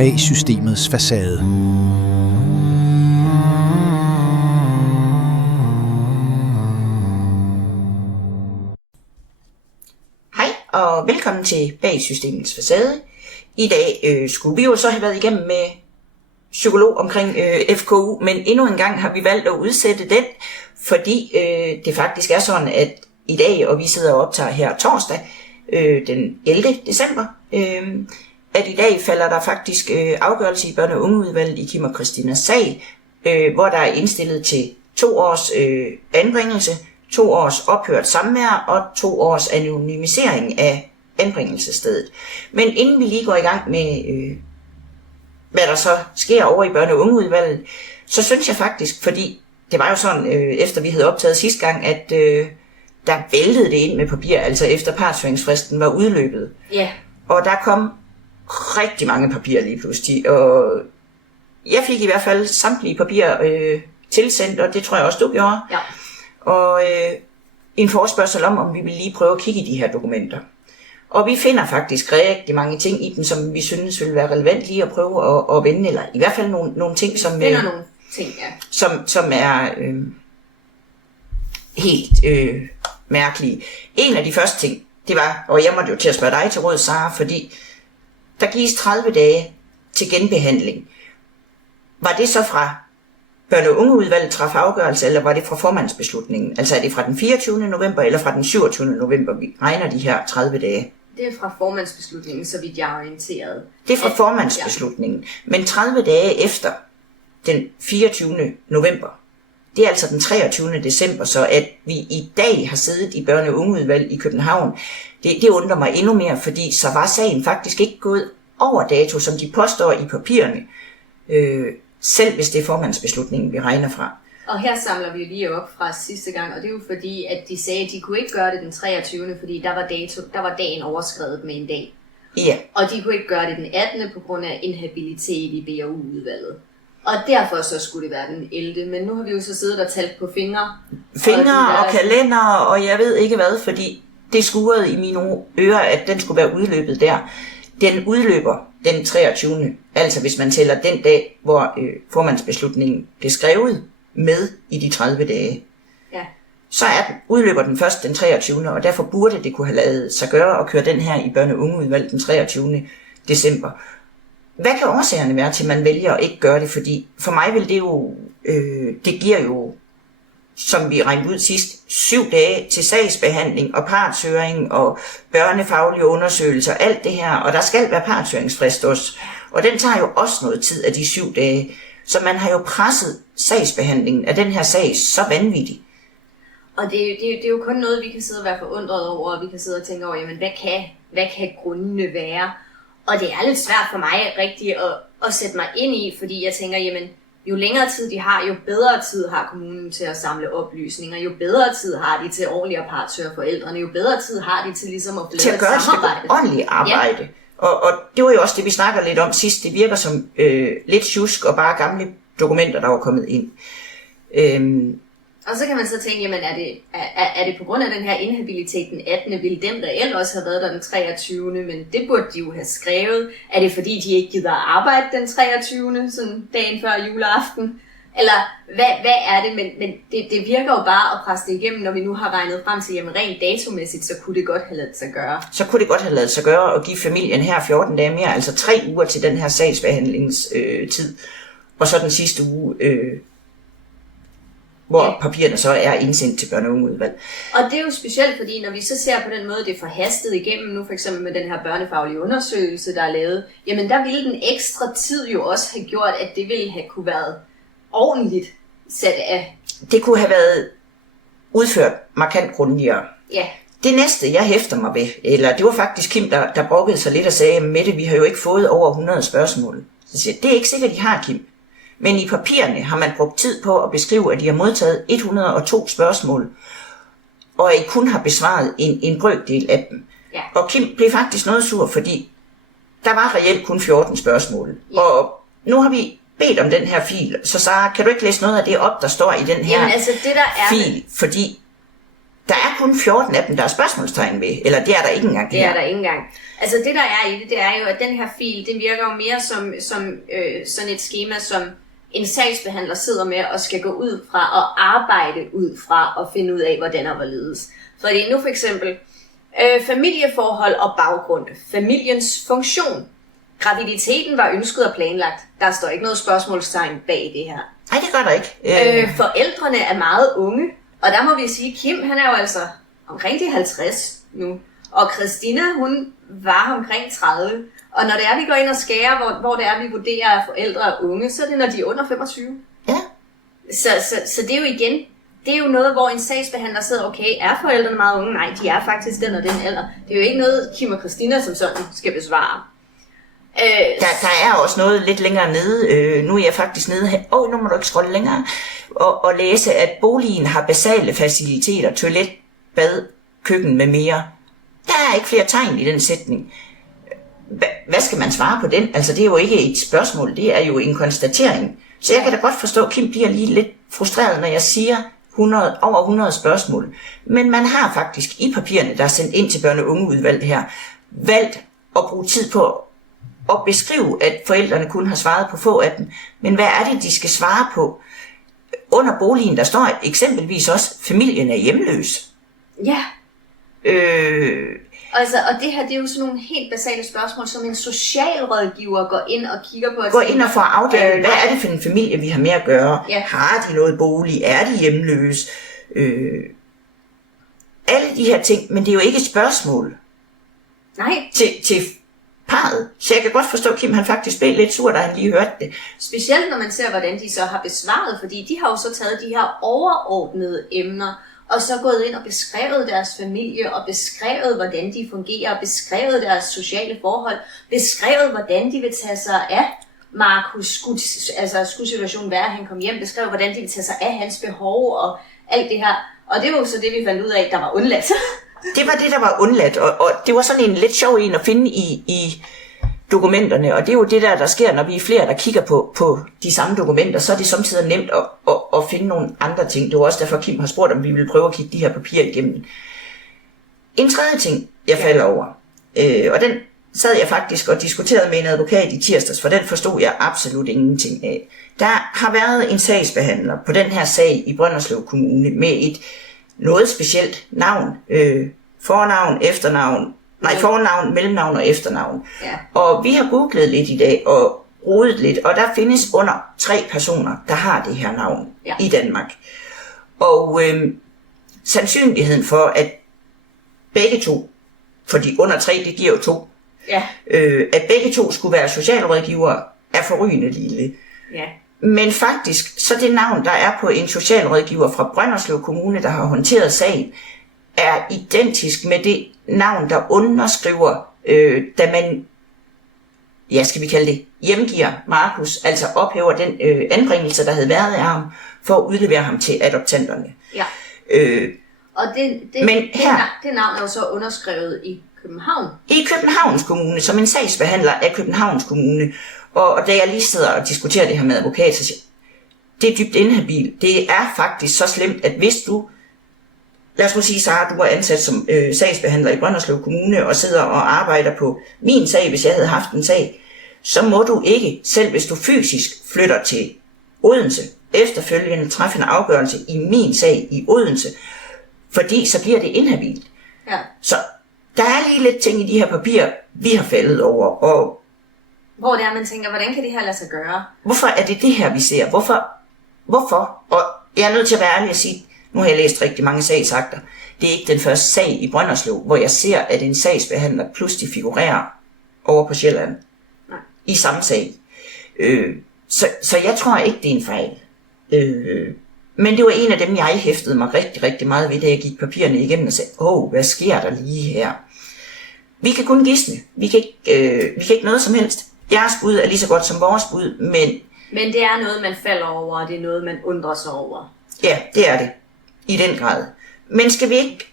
Bag systemets facade. Hej og velkommen til Bag systemets facade. I dag skulle vi jo så have været igennem med psykolog omkring FKU, men endnu en gang har vi valgt at udsætte den, fordi det faktisk er sådan, at i dag, og vi sidder og optager her torsdag, den 11. december, at i dag falder der faktisk afgørelse i børne- og ungeudvalget i Kim og Christinas sag, hvor der er indstillet til 2 års anbringelse, 2 års ophørt samvær og 2 års anonymisering af anbringelsesstedet. Men inden vi lige går i gang med, hvad der så sker over i børne- og ungeudvalget, så synes jeg faktisk, fordi det var jo sådan, efter vi havde optaget sidste gang, at der væltede det ind med papir, altså efter partshøringsfristen var udløbet. Ja. Og der kom rigtig mange papirer lige pludselig, og jeg fik i hvert fald samtlige papirer tilsendt, og det tror jeg også, du gjorde. Ja. Og en forespørgsel om vi vil lige prøve at kigge i de her dokumenter. Og vi finder faktisk rigtig mange ting i dem, som vi synes vil være relevant lige at prøve at vende, eller i hvert fald nogle ting, som, nogle ting, ja. som er helt mærkelige. En af de første ting, det var, og jeg måtte jo til at spørge dig til råd, Sara, fordi der gives 30 dage til genbehandling. Var det så fra børne- og ungeudvalget træffe afgørelse, eller var det fra formandsbeslutningen? Altså er det fra den 24. november, eller fra den 27. november, vi regner de her 30 dage? Det er fra formandsbeslutningen, så vidt jeg er orienteret. Det er fra formandsbeslutningen. Men 30 dage efter den 24. november, det er altså den 23. december, så at vi i dag har siddet i børne- og ungeudvalget i København, det undrer mig endnu mere, fordi så var sagen faktisk ikke gået over dato, som de påstår i papirerne, selv hvis det er formandsbeslutningen, vi regner fra. Og her samler vi lige op fra sidste gang, og det er jo fordi, at de sagde, at de kunne ikke gøre det den 23., fordi der var dagen overskredet med en dag. Ja. Og de kunne ikke gøre det den 18. på grund af inhabilitet i BOU-udvalget. Og derfor så skulle det være den 11. Men nu har vi jo så siddet og talt på fingre. Og kalender, og jeg ved ikke hvad, fordi det skurrede i mine ører, at den skulle være udløbet der. Den udløber den 23. Altså hvis man tæller den dag, hvor formandsbeslutningen blev skrevet med i de 30 dage. Ja. Så udløber den først den 23. Og derfor burde det kunne have ladet sig gøre at køre den her i børne- og ungeudvalget den 23. december. Hvad kan årsagerne være til, at man vælger at ikke gøre det? Fordi for mig vil det jo, det giver jo, som vi regnede ud sidst, 7 dage til sagsbehandling og partshøring og børnefaglige undersøgelser, alt det her. Og der skal være partshøringsfrist også. Og den tager jo også noget tid af de 7 dage. Så man har jo presset sagsbehandlingen af den her sag så vanvittigt. Og det er jo kun noget, vi kan sidde og være forundret over, og vi kan sidde og tænke over, jamen hvad kan grundene være? Og det er lidt svært for mig rigtig at sætte mig ind i, fordi jeg tænker, jamen jo længere tid de har, jo bedre tid har kommunen til at samle oplysninger, jo bedre tid har de til ordentligt at partshøre forældrene, jo bedre tid har de til ligesom at til at gøre et ordentligt arbejde. Ja. Og det var jo også det, vi snakker lidt om sidst. Det virker som lidt sjusk og bare gamle dokumenter, der var kommet ind. Og så kan man så tænke, jamen er det på grund af den her inhabilitet den 18. ville dem reelt også have været der den 23. Men det burde de jo have skrevet. Er det fordi, de ikke gider at arbejde den 23. sådan dagen før juleaften? Eller hvad er det? Men det virker jo bare at presse det igennem, når vi nu har regnet frem til, jamen rent datomæssigt, så kunne det godt have ladet sig gøre. Så kunne det godt have ladet sig gøre at give familien her 14 dage mere, altså 3 uger til den her sagsbehandlingstid. Og så den sidste uge, hvor papirerne så er indsendt til børne- og ungeudvalg. Og det er jo specielt, fordi når vi så ser på den måde, det er forhastet igennem, nu for eksempel med den her børnefaglige undersøgelse, der er lavet, jamen der ville den ekstra tid jo også have gjort, at det ville have kunne været ordentligt sat af. Det kunne have været udført markant grundigere. Ja. Det næste, jeg hæfter mig ved, eller det var faktisk Kim, der brokkede sig lidt og sagde, Mette, vi har jo ikke fået over 100 spørgsmål. Så siger jeg, det er ikke sikkert, de har, Kim. Men i papirerne har man brugt tid på at beskrive, at de har modtaget 102 spørgsmål, og at I kun har besvaret en brøkdel af dem. Ja. Og Kim blev faktisk noget sur, fordi der var reelt kun 14 spørgsmål. Ja. Og nu har vi bedt om den her fil, så Sara, kan du ikke læse noget af det op, der står i den her det, der er fil? Fordi Der er kun 14 af dem, der er spørgsmålstegn ved, eller det er der ikke engang. Det er der ikke engang. Altså det der er i det er jo, at den her fil, det virker jo mere som sådan et skema, som en sagsbehandler sidder med og skal gå ud fra og arbejde ud fra og finde ud af, hvordan og hvorledes. Fordi nu for eksempel, familieforhold og baggrund, familiens funktion. Graviditeten var ønsket og planlagt. Der står ikke noget spørgsmålstegn bag det her. Nej, det gør der ikke. Forældrene er meget unge, og der må vi sige, Kim han er jo altså omkring de 50 nu. Og Christina, hun var omkring 30. Og når det er, vi går ind og skærer, hvor det er, vi vurderer, at forældre er unge, så er det, når de er under 25. Ja. Så det er jo igen, det er jo noget, hvor en sagsbehandler sidder, okay, er forældrene meget unge? Nej, de er faktisk den og den alder. Det er jo ikke noget, Kim og Christina som sådan skal besvare. Der er også noget lidt længere nede. Nu er jeg faktisk nede her. Nu må du ikke scrolle længere. Og læse, at boligen har basale faciliteter, toilet, bad, køkken med mere. Der er ikke flere tegn i den sætning. Hvad skal man svare på den? Altså det er jo ikke et spørgsmål, det er jo en konstatering. Så jeg kan da godt forstå, at Kim bliver lige lidt frustreret, når jeg siger over 100 spørgsmål. Men man har faktisk i papirerne, der er sendt ind til børne- og ungeudvalget her, valgt at bruge tid på at beskrive, at forældrene kun har svaret på få af dem. Men hvad er det, de skal svare på? Under boligen, der står eksempelvis også, familien er hjemløs. Ja. Altså, og det her, det er jo sådan nogle helt basale spørgsmål, som en socialrådgiver går ind og kigger på. Går ind og får afdækket, hvad er det for en familie, vi har med at gøre? Ja. Har de noget bolig? Er de hjemløse? Alle de her ting, men det er jo ikke et spørgsmål. Nej. Til parret. Så jeg kan godt forstå, at Kim han faktisk blev lidt sur, da han lige hørte det. Specielt når man ser, hvordan de så har besvaret, fordi de har jo så taget de her overordnede emner, og så gået ind og beskrevet deres familie, og beskrevet, hvordan de fungerer, og beskrevet deres sociale forhold, beskrevet, hvordan de vil tage sig af Markus, skulle situationen være, at han kom hjem, beskrevet, hvordan de vil tage sig af hans behov, og alt det her. Og det var jo så det, vi fandt ud af, der var undladt. Det var det, der var undladt, og det var sådan en lidt sjov en at finde i dokumenterne, og det er jo det der sker, når vi er flere, der kigger på de samme dokumenter, så er det samtidig nemt at finde nogle andre ting. Det var også derfor, Kim har spurgt, om vi ville prøve at kigge de her papirer igennem. En tredje ting, jeg falder over, og den sad jeg faktisk og diskuterede med en advokat i tirsdags, for den forstod jeg absolut ingenting af. Der har været en sagsbehandler på den her sag i Brønderslev Kommune med et noget specielt navn, fornavn, efternavn, fornavn, mellemnavn og efternavn. Ja. Og vi har googlet lidt i dag og rodet lidt, og der findes under 3 personer, der har det her navn i Danmark. Og sandsynligheden for, at begge to, fordi under 3, det giver jo 2, at begge to skulle være socialrådgivere, er forrygende lille. Ja. Men faktisk, så det navn, der er på en socialrådgiver fra Brønderslev Kommune, der har håndteret sagen, er identisk med det navn, der underskriver, da man, skal vi kalde det, hjemgiver Markus, altså ophæver den anbringelse, der havde været af ham, for at udlevere ham til adoptanterne. Ja. Og det navn er jo så underskrevet i København. I Københavns Kommune, som en sagsbehandler af Københavns Kommune. Og da jeg lige sidder og diskuterer det her med advokat, så siger det er dybt inhabilt. Det er faktisk så slemt, at hvis du, lad os sige, Sara, du er ansat som sagsbehandler i Brønderslev Kommune og sidder og arbejder på min sag, hvis jeg havde haft en sag, så må du ikke, selv hvis du fysisk flytter til Odense, efterfølgende træffe en afgørelse i min sag i Odense, fordi så bliver det inhabilt. Ja. Så der er lige lidt ting i de her papirer, vi har faldet over, og hvor det er, man tænker, hvordan kan det her lade sig gøre? Hvorfor er det det her, vi ser? Hvorfor? Og jeg er nødt til at være ærlig og sige, nu har jeg læst rigtig mange sagsakter. Det er ikke den første sag i Brønderslev, hvor jeg ser, at en sagsbehandler pludselig figurerer over på Sjælland. Nej. I samme sag. Så jeg tror ikke, det er en fejl. Men det var en af dem, jeg hæftede mig rigtig, rigtig meget ved, da jeg gik papirerne igennem og sagde, hvad sker der lige her? Vi kan kun gisne. Vi kan ikke noget som helst. Jeres bud er lige så godt som vores bud, men det er noget, man falder over, og det er noget, man undrer sig over. Ja, det er det. I den grad. Men skal vi ikke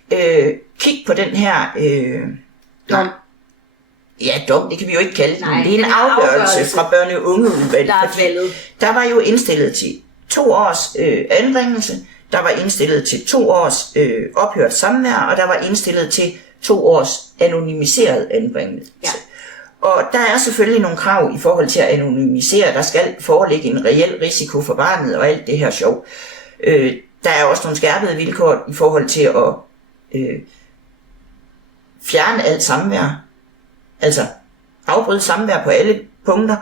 kigge på den her dom? Ja, dom, det kan vi jo ikke kalde den. Det er en afgørelse fra børne- og ungeudvalget. Der var jo indstillet til 2 års anbringelse. der var indstillet til 2 års ophørt samvær, og der var indstillet til 2 års anonymiseret anbringelse. Ja. Og der er selvfølgelig nogle krav i forhold til at anonymisere. Der skal foreligge en reel risiko for barnet og alt det her sjov. Der er også nogle skærpede vilkår i forhold til at fjerne alt samvær. Altså afbryde samvær på alle punkter.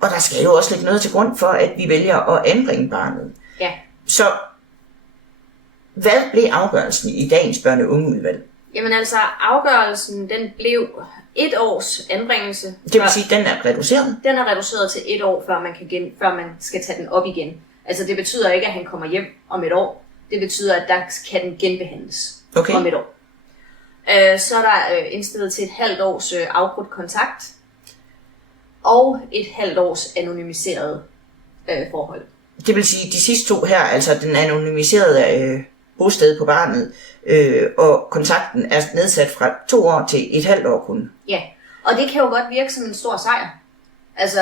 Og der skal jo også ligge noget til grund for, at vi vælger at anbringe barnet. Ja. Så hvad blev afgørelsen i dagens børne- og ungeudvalg? Jamen altså, afgørelsen den blev 1 års anbringelse. Det vil sige, at den er reduceret? Den er reduceret til 1 år, før man skal tage den op igen. Altså det betyder ikke, at han kommer hjem om 1 år. Det betyder, at der kan den genbehandles om 1 år. Så er der indstillet til 1/2 års afbrudt kontakt. Og 1/2 års anonymiseret forhold. Det vil sige, de sidste 2 her, altså den anonymiserede bosted på barnet, og kontakten er nedsat fra 2 år til 1/2 år kun. Ja, og det kan jo godt virke som en stor sejr. Altså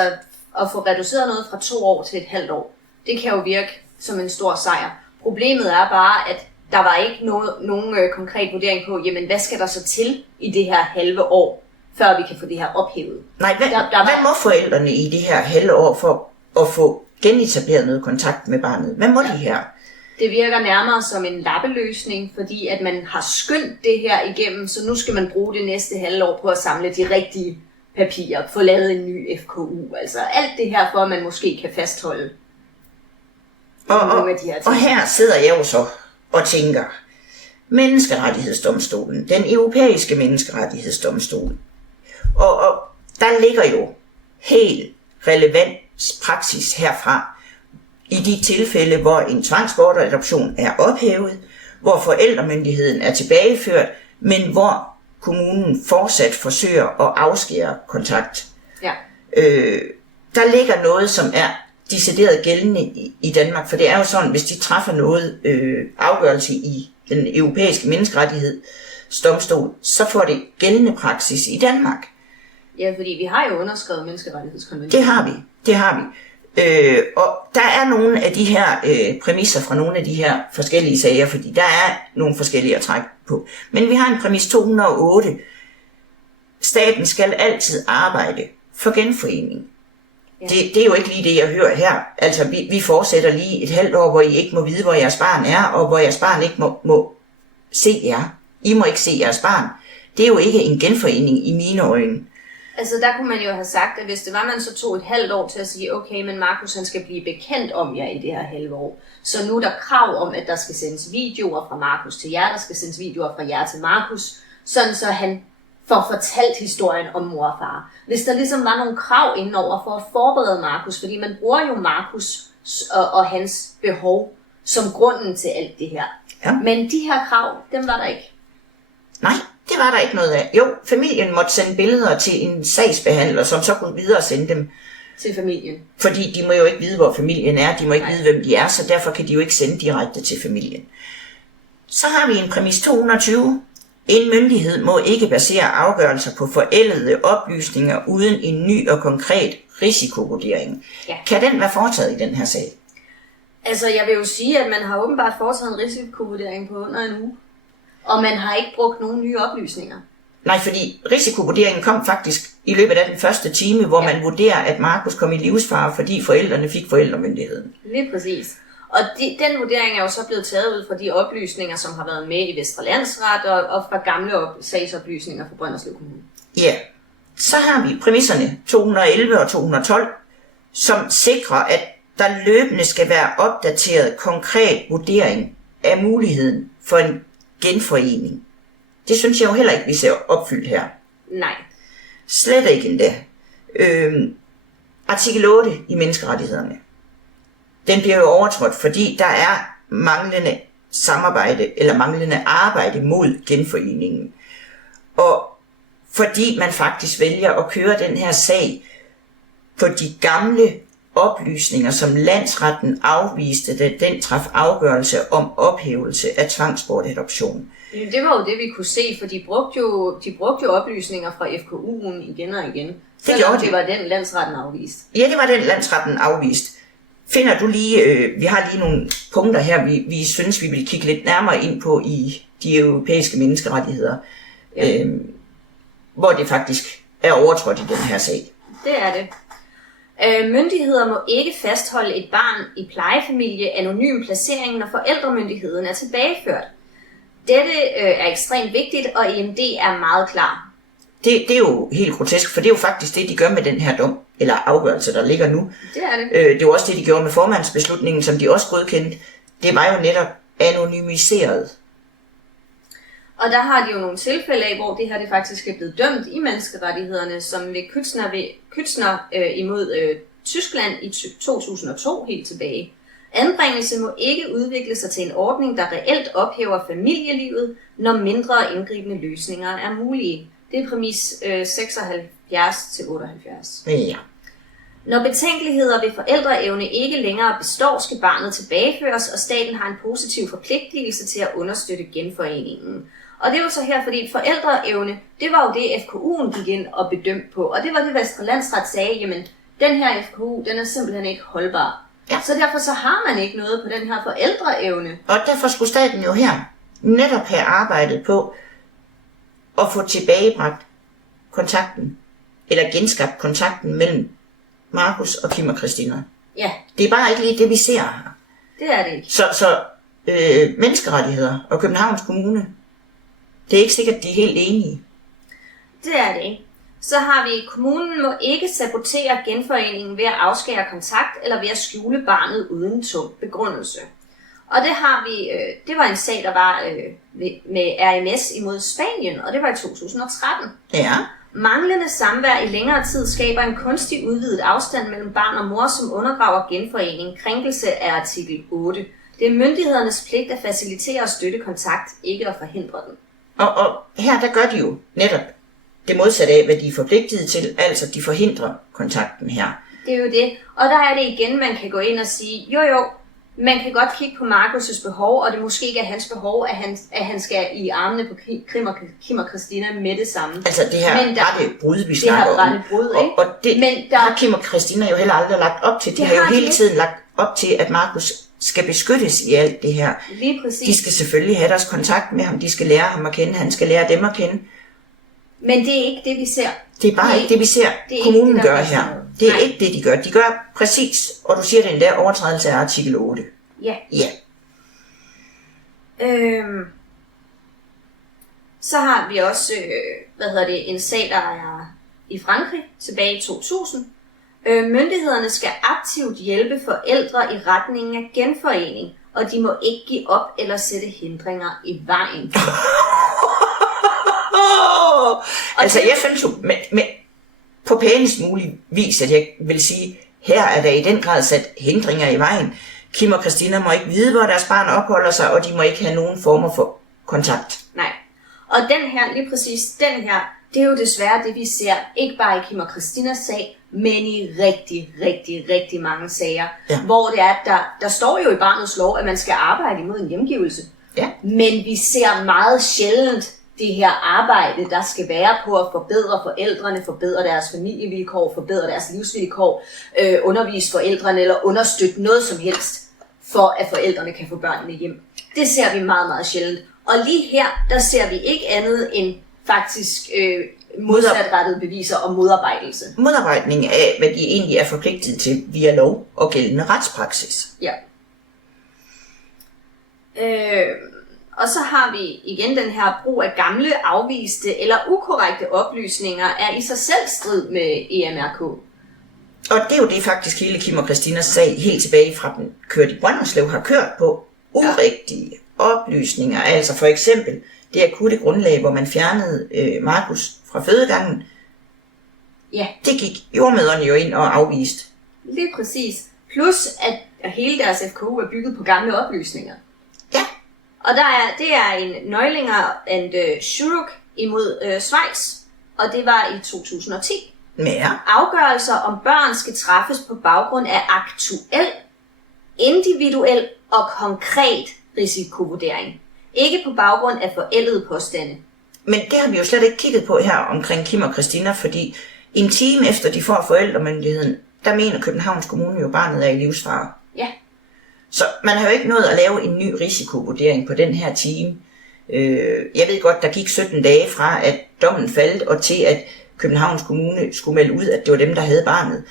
at få reduceret noget fra 2 år til 1/2 år, det kan jo virke som en stor sejr. Problemet er bare, at der var ikke nogen konkret vurdering på, jamen hvad skal der så til i det her halve år, før vi kan få det her ophævet. Nej, hvad må forældrene i det her halve år for at få genetableret noget kontakt med barnet? Hvad må de her? Det virker nærmere som en lappeløsning, fordi at man har skyndt det her igennem, så nu skal man bruge det næste halve år på at samle de rigtige papirer, få lavet en ny FKU, altså alt det her for, at man måske kan fastholde nogle af de her ting. Og her sidder jeg jo så og tænker, Menneskerettighedsdomstolen, den europæiske menneskerettighedsdomstol, og der ligger jo helt relevant praksis herfra, i de tilfælde, hvor en tvangsbortadoption er ophævet, hvor forældremyndigheden er tilbageført, men hvor kommunen fortsat forsøger at afskære kontakt. Ja. Der ligger noget, som er decideret gældende i Danmark, for det er jo sådan, hvis de træffer noget afgørelse i den europæiske menneskerettighedsdomstol, så får det gældende praksis i Danmark. Ja, fordi vi har jo underskrevet menneskerettighedskonventionen. Det har vi. Og der er nogle af de her præmisser fra nogle af de her forskellige sager, fordi der er nogle forskellige at trække på. Men vi har en præmis 208. Staten skal altid arbejde for genforening. Ja. Det er jo ikke lige det, jeg hører her. Altså, vi fortsætter lige 1/2 år, hvor I ikke må vide, hvor jeres barn er, og hvor jeres barn ikke må se jer. I må ikke se jeres barn. Det er jo ikke en genforening i mine øjne. Altså der kunne man jo have sagt, at hvis det var, man så tog 1/2 år til at sige, okay, men Markus han skal blive bekendt om jer i det her halve år. Så nu er der krav om, at der skal sendes videoer fra Markus til jer, der skal sendes videoer fra jer til Markus, sådan så han får fortalt historien om mor og far. Hvis der ligesom var nogle krav indenover for at forberede Markus, fordi man bruger jo Markus og hans behov som grunden til alt det her. Ja. Men de her krav, dem var der ikke. Nej, det var der ikke noget af. Jo, familien måtte sende billeder til en sagsbehandler, som så kunne videre sende dem til familien. Fordi de må jo ikke vide, hvor familien er. De må ikke vide, hvem de er, så derfor kan de jo ikke sende direkte til familien. Så har vi en præmis 220. En myndighed må ikke basere afgørelser på forældede oplysninger uden en ny og konkret risikovurdering. Ja. Kan den være foretaget i den her sag? Altså, jeg vil jo sige, at man har åbenbart foretaget en risikovurdering på under en uge. Og man har ikke brugt nogen nye oplysninger. Nej, fordi risikovurderingen kom faktisk i løbet af den første time, hvor man vurderer, at Markus kom i livsfare, fordi forældrene fik forældremyndigheden. Lige præcis. Og den vurdering er jo så blevet taget ud fra de oplysninger, som har været med i Vestre Landsret og fra gamle sagsoplysninger fra Brønderslev Kommune. Ja, så har vi præmisserne 211 og 212, som sikrer, at der løbende skal være opdateret konkret vurdering af muligheden for en genforening. Det synes jeg jo heller ikke, vi ser opfyldt her. Nej. Slet ikke endda. Artikel 8 i menneskerettighederne. Den bliver jo overtrådt, fordi der er manglende samarbejde eller manglende arbejde mod genforeningen. Og fordi man faktisk vælger at køre den her sag på de gamle oplysninger, som landsretten afviste, da den traf afgørelse om ophævelse af tvangsbortadoption. Det var jo det, vi kunne se, for de brugte jo oplysninger fra FKU'en igen og igen. Det var den landsretten afvist. Ja, det var den landsretten afvist. Finder du lige, vi har lige nogle punkter her, vi synes, vi vil kigge lidt nærmere ind på i de europæiske menneskerettigheder, hvor det faktisk er overtrådt i den her sag. Det er det. Myndigheder må ikke fastholde et barn i plejefamilie anonym placering, når forældremyndigheden er tilbageført. Dette er ekstremt vigtigt, og EMD er meget klar. Det er jo helt grotesk, for det er jo faktisk det, de gør med den her dom, eller afgørelse, der ligger nu. Det er det. Det er jo også det, de gjorde med formandsbeslutningen, som de også godkendte. Det var jo netop anonymiseret. Og der har de jo nogle tilfælde af, hvor det her det faktisk er blevet dømt i menneskerettighederne, som ved Kützner imod Tyskland i 2002 helt tilbage. Anbringelse må ikke udvikle sig til en ordning, der reelt ophæver familielivet, når mindre indgribende løsninger er mulige. Det er præmis 76-78. Ja. Når betænkeligheder ved forældreevne ikke længere består, skal barnet tilbageføres, og staten har en positiv forpligtelse til at understøtte genforeningen. Og det var så her, fordi forældreevne, det var jo det, FKU'en gik ind og bedømte på. Og det var det, Vestre Landsret sagde, jamen, den her FKU, den er simpelthen ikke holdbar. Ja. Så derfor så har man ikke noget på den her forældreevne. Og derfor skulle staten jo her netop have arbejdet på at få tilbagebragt kontakten, eller genskabt kontakten mellem Markus og Kim og Christina. Ja. Det er bare ikke lige det, vi ser her. Det er det ikke. Så menneskerettigheder og Københavns Kommune, det er ikke sikkert, at de er helt enige. Det er det ikke. Så har vi, kommunen må ikke sabotere genforeningen ved at afskære kontakt eller ved at skjule barnet uden tung begrundelse. Og det har vi, det var en sag, der var med RMS imod Spanien, og det var i 2013. Ja. Manglende samvær i længere tid skaber en kunstig udvidet afstand mellem barn og mor, som undergraver genforening. Krænkelse af artikel 8. Det er myndighedernes pligt at facilitere og støtte kontakt, ikke at forhindre den. Og her der gør de jo netop det modsatte af, hvad de er forpligtet til, altså de forhindrer kontakten her. Det er jo det. Og der er det igen, man kan gå ind og sige, jo, man kan godt kigge på Markus' behov, og det måske ikke er hans behov, at han skal i armene på Kim og Christina med det samme. Altså det her rette brud, vi snakker om. Det her rette brud, ikke? Og det har Kim og Christina jo heller aldrig lagt op til. De har jo hele tiden lagt op til, at Markus skal beskyttes i alt det her. Lige præcis. De skal selvfølgelig have deres kontakt med ham, de skal lære ham at kende, han skal lære dem at kende. Men det er ikke det, vi ser. Det er bare ikke det, vi ser, kommunen gør her. Det er ikke det, de gør. De gør præcis, og du siger, det er en der overtrædelse af artikel 8. Ja. Ja. Så har vi også, en sag, der er i Frankrig tilbage i 2000. Myndighederne skal aktivt hjælpe forældre i retningen af genforening, og de må ikke give op eller sætte hindringer i vejen. Altså jeg synes jo med på pænest mulig vis, at jeg vil sige, her er der i den grad sat hindringer i vejen. Kim og Christina må ikke vide, hvor deres barn opholder sig, og de må ikke have nogen former for kontakt. Nej. Og den her, lige præcis den her, det er jo desværre det, vi ser, ikke bare i Kim og Christinas sag, men i rigtig mange sager, hvor det er, der står jo i barnets lov, at man skal arbejde imod en hjemgivelse. Ja. Men vi ser meget sjældent det her arbejde, der skal være på at forbedre forældrene, forbedre deres familievilkår, forbedre deres livsvilkår, undervise forældrene eller understøtte noget som helst, for at forældrene kan få børnene hjem. Det ser vi meget sjældent. Og lige her, der ser vi ikke andet end faktisk modsatrettede beviser og modarbejdelse. Modarbejdning af, hvad de egentlig er forpligtet til via lov og gældende retspraksis. Ja. Og så har vi igen den her brug af gamle, afviste eller ukorrekte oplysninger er i sig selv strid med EMRK. Og det er jo det faktisk hele Kim og Christinas sag helt tilbage fra den kørte i Brønderslev har kørt på urigtige oplysninger. Altså for eksempel det akutte grundlag, hvor man fjernede Markus fra fødegangen. Ja. Det gik jordmøderne jo ind og afviste. Lige præcis. Plus at hele deres FKU er bygget på gamle oplysninger. Ja. Og det er en Neulinger and Schuruk imod Schweiz, og det var i 2010. Ja. Afgørelser om børn skal træffes på baggrund af aktuel, individuel og konkret risikovurdering. Ikke på baggrund af forældede påstande. Men det har vi jo slet ikke kigget på her omkring Kim og Christina, fordi en time efter de får forældremyndigheden, der mener Københavns Kommune jo barnet er i livsfare. Ja. Så man har jo ikke nået at lave en ny risikovurdering på den her time. Jeg ved godt, der gik 17 dage fra, at dommen faldt, og til at Københavns Kommune skulle melde ud, at det var dem, der havde barnet.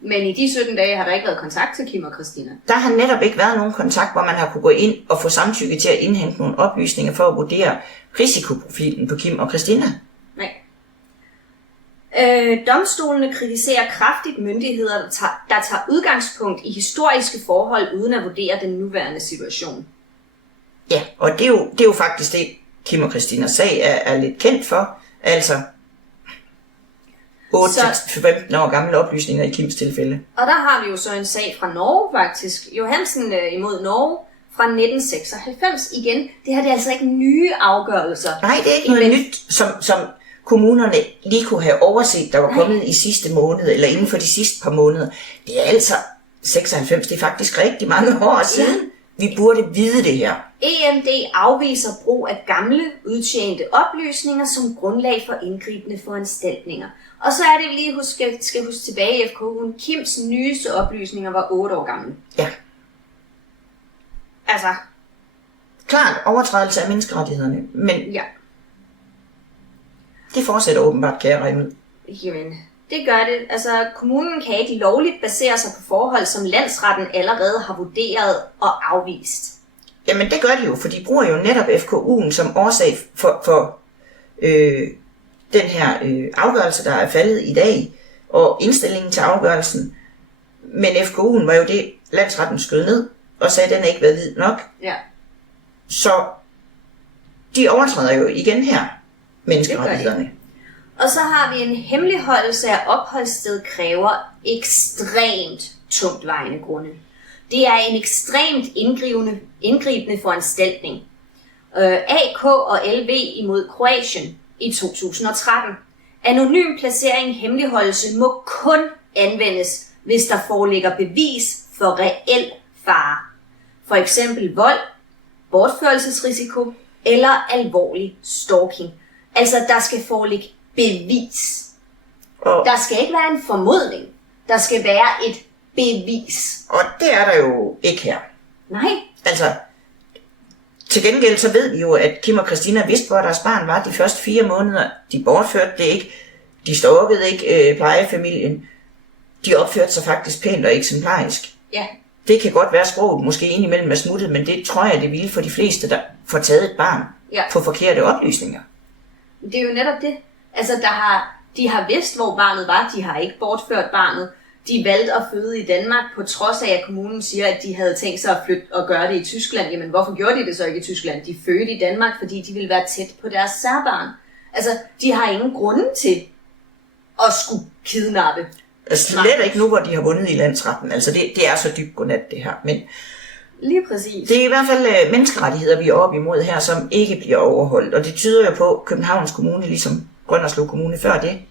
Men i de 17 dage har der ikke været kontakt til Kim og Christina? Der har netop ikke været nogen kontakt, hvor man har kunne gå ind og få samtykke til at indhente nogle oplysninger for at vurdere risikoprofilen på Kim og Christina. Nej. Domstolene kritiserer kraftigt myndigheder, der tager udgangspunkt i historiske forhold, uden at vurdere den nuværende situation. Ja, og det er jo faktisk det, Kim og Christinas sag er lidt kendt for. Altså 8-15 år gamle oplysninger i Kims tilfælde. Og der har vi jo så en sag fra Norge faktisk. Johansen imod Norge fra 1996. Igen, det her det er altså ikke nye afgørelser. Nej, det er ikke noget nyt, som kommunerne lige kunne have overset, der var kommet i sidste måned, eller inden for de sidste par måneder. Det er altså 96, det er faktisk rigtig mange år siden. Ja. Vi burde vide det her. EMD afviser brug af gamle, udtjente oplysninger som grundlag for indgribende foranstaltninger. Og så er det, vi lige skal huske tilbage i FKU'en. Kims nyeste oplysninger var 8 år gamle. Ja. Altså. Klart overtrædelse af menneskerettighederne, men ja. Det fortsætter åbenbart, kan jeg regne ud. Jamen, det gør det. Altså, kommunen kan ikke lovligt basere sig på forhold, som landsretten allerede har vurderet og afvist. Jamen, det gør de jo, for de bruger jo netop FKU'en som årsag for den her afgørelse, der er faldet i dag, og indstillingen til afgørelsen. Men FKU'en var jo det, landsretten skød ned, og sagde, at den ikke været vid nok. Ja. Så de overtræder jo igen her menneskerettighederne. Og så har vi en hemmeligholdelse af opholdssted kræver ekstremt tungtvejende grunde. Det er en ekstremt indgribende foranstaltning. AK og LV imod Kroatien i 2013. Anonym placering hemmeligholdelse må kun anvendes, hvis der foreligger bevis for reel fare. For eksempel vold, bortførelsesrisiko eller alvorlig stalking. Altså, der skal foreligge bevis. Der skal ikke være en formodning. Der skal være et bevis. Og det er der jo ikke her. Nej. Altså, til gengæld så ved vi jo, at Kim og Christina vidste, hvor deres barn var de første 4 måneder. De bortførte det ikke. De stalkede ikke plejefamilien. De opførte sig faktisk pænt og eksemplarisk. Ja. Det kan godt være sproget måske indimellem er smuttet, men det tror jeg, det ville for de fleste, der får taget et barn på forkerte oplysninger. Det er jo netop det. Altså, de har vidst, hvor barnet var. De har ikke bortført barnet. De valgte at føde i Danmark, på trods af, at kommunen siger, at de havde tænkt sig at flytte og gøre det i Tyskland. Jamen, hvorfor gjorde de det så ikke i Tyskland? De fødte i Danmark, fordi de ville være tæt på deres særbarn. Altså, de har ingen grunde til at skulle kidnappe. Slet ikke nu, hvor de har vundet i landsretten. Altså, det er så dybt godnat, det her. Men lige præcis. Det er i hvert fald menneskerettigheder, vi er oppe imod her, som ikke bliver overholdt. Og det tyder jo på, at Københavns Kommune, ligesom Brønderslev Kommune før det,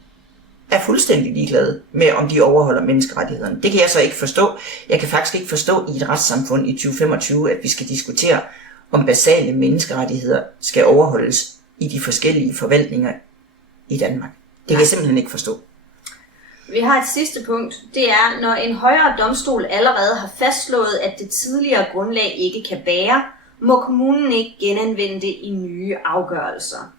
er fuldstændig ligeglade med, om de overholder menneskerettighederne. Det kan jeg så ikke forstå. Jeg kan faktisk ikke forstå i et retssamfund i 2025, at vi skal diskutere, om basale menneskerettigheder skal overholdes i de forskellige forvaltninger i Danmark. Det kan jeg simpelthen ikke forstå. Vi har et sidste punkt. Det er, når en højere domstol allerede har fastslået, at det tidligere grundlag ikke kan bære, må kommunen ikke genanvende det i nye afgørelser.